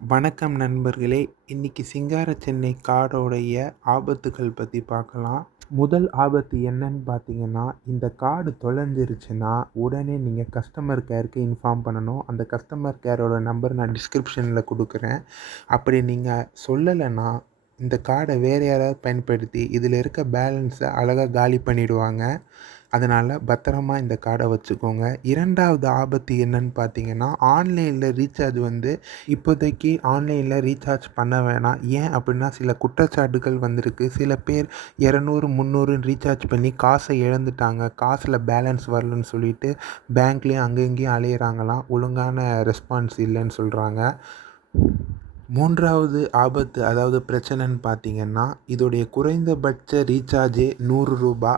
வணக்கம் நண்பர்களே! இன்னைக்கு சிங்கார சென்னை கார்டோடைய ஆபத்துகள் பத்தி பார்க்கலாம். முதல் ஆபத்து என்னன்னு பார்த்தீங்கன்னா, இந்த கார்டு தொலைஞ்சிருச்சுன்னா, உடனே நீங்க கஸ்டமர் கேருக்கு இன்ஃபார்ம் பண்ணணும். அந்த கஸ்டமர் கேரோட நம்பர் நான் டிஸ்கிரிப்ஷன்ல குடுக்குறேன். அப்படி நீங்க சொல்லலைன்னா, இந்த கார்ட வேற யாராவது பயன்படுத்தி, இதில இருக்க பேலன்ஸ அழகா காலி பண்ணிடுவாங்க. அதனால பத்திரமா இந்த கார்ட வச்சுக்கோங்க. 2வது ஆபத்து என்னன்னு பார்த்தீங்கன்னா, ஆன்லைன்ல ரீசார்ஜ் இப்போதைக்கு ஆன்லைன்ல ரீசார்ஜ் பண்ண வேணாம். ஏன் அப்படின்னா, சில குற்றச்சாட்டுகள் வந்திருக்கு. சில பேர் 200, 300ன்னு ரீசார்ஜ் பண்ணி காச இழந்துட்டாங்க. காசுல பேலன்ஸ் வரலன்னு சொல்லிட்டு பேங்க்லயும் அங்க இங்கேயும் அலையிறாங்களாம். ஒழுங்கான ரெஸ்பான்ஸ் இல்லன்னு சொல்றாங்க. 3வது ஆபத்து அதாவது பிரச்சனைன்னு பார்த்தீங்கன்னா, இதோடைய குறைந்தபட்ச ரீசார்ஜே ரூ. 100.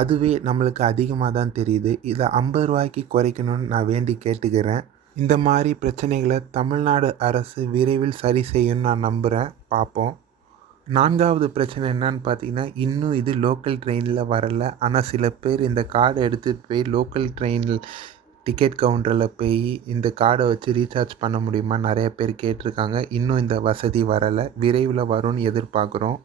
அதுவே நம்மளுக்கு அதிகமா தான் தெரியுது. இத ரூ. 50க்கு குறைக்கணும்னு நான் வேண்டி கேட்டுக்கிறேன். இந்த மாரி பிரச்சனைகள தமிழ்நாடு அரசு விரைவில் சரி செய்யும்னு நான் நம்புறேன். பார்ப்போம். 4வது பிரச்சனை என்னன்னு பார்த்தீங்கன்னா, இன்னும் இது லோக்கல் ட்ரெயின்ல வரல. ஆனா சில பேர் இந்த கார்ட எடுத்துட்டு போய் லோக்கல் ட்ரெயின்ல டிக்கெட் கவுண்டர்ல போய் இந்த கார்ட வச்சு ரீசார்ஜ் பண்ண முடியுமான்னு நெறைய பேர் கேட்டிருக்காங்க. இன்னும் இந்த வசதி வரல. விரைவில வரும்னு எதிர்பார்க்குறோம்.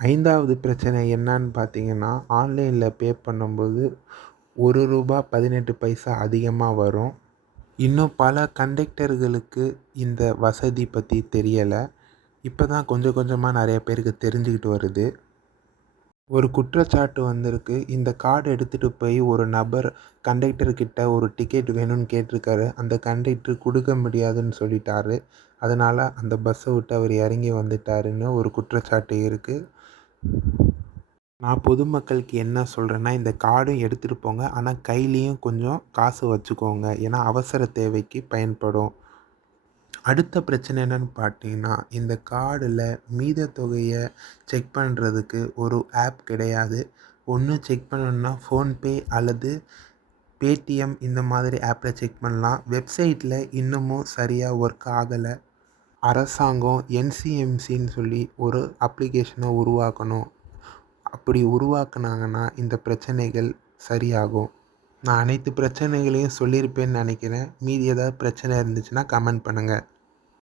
5வது பிரச்சனை என்னன்னு பார்த்தீங்கன்னா, ஆன்லைன்ல பே பண்ணும்போது ரூ. 1.18 அதிகமா வரும். இன்னும் பல கண்டக்டர்களுக்கு இந்த வசதி பத்தி தெரியல. இப்ப தான் கொஞ்சம் கொஞ்சமா நெறைய பேருக்கு தெரிஞ்சுக்கிட்டு வருது. ஒரு குற்றச்சாட்டு வந்திருக்கு. இந்த கார்டு எடுத்துட்டு போய் ஒரு நபர் கண்டக்டர் கிட்ட ஒரு டிக்கெட் வேணும்னு கேட்டிருக்காரு. அந்த கண்டக்டர் குடுக்க முடியாதுன்னு சொல்லிட்டாரு. அதனால அந்த பஸ்ஸ விட்டு அவர் இறங்கி வந்துட்டாருன்னு ஒரு குற்றச்சாட்டு இருக்கு. நான் பொதுமக்களுக்கு என்ன சொல்றேன்னா, இந்த கார்டும் எடுத்துட்டு போங்க. ஆனா கையிலயும் கொஞ்சம் காசு வச்சுக்கோங்க. ஏன்னா அவசர தேவைக்கு பயன்படும். அடுத்த பிரச்சனை என்னன்னு பார்த்தீங்கன்னா, இந்த கார்டுல மீத தொகைய செக் பண்ணுறதுக்கு ஒரு ஆப் கிடையாது. ஒண்ணு செக் பண்ணணும்னா ஃபோன்பே அல்லது பேடிஎம் இந்த மாதிரி ஆப்ல செக் பண்ணலாம். வெப்சைட்ல இன்னமும் சரியா ஒர்க் ஆகல. அரசாங்கம் என்சிஎம்சின்னு சொல்லி ஒரு அப்ளிகேஷன உருவாக்கணும். அப்படி உருவாக்குனாங்கன்னா இந்த பிரச்சனைகள் சரியாகும். நான் அனைத்து பிரச்சனைகளையும் சொல்லியிருப்பேன்னு நினைக்கிறேன். மீதி ஏதாவது பிரச்சனை இருந்துச்சுன்னா கமெண்ட் பண்ணுங்க.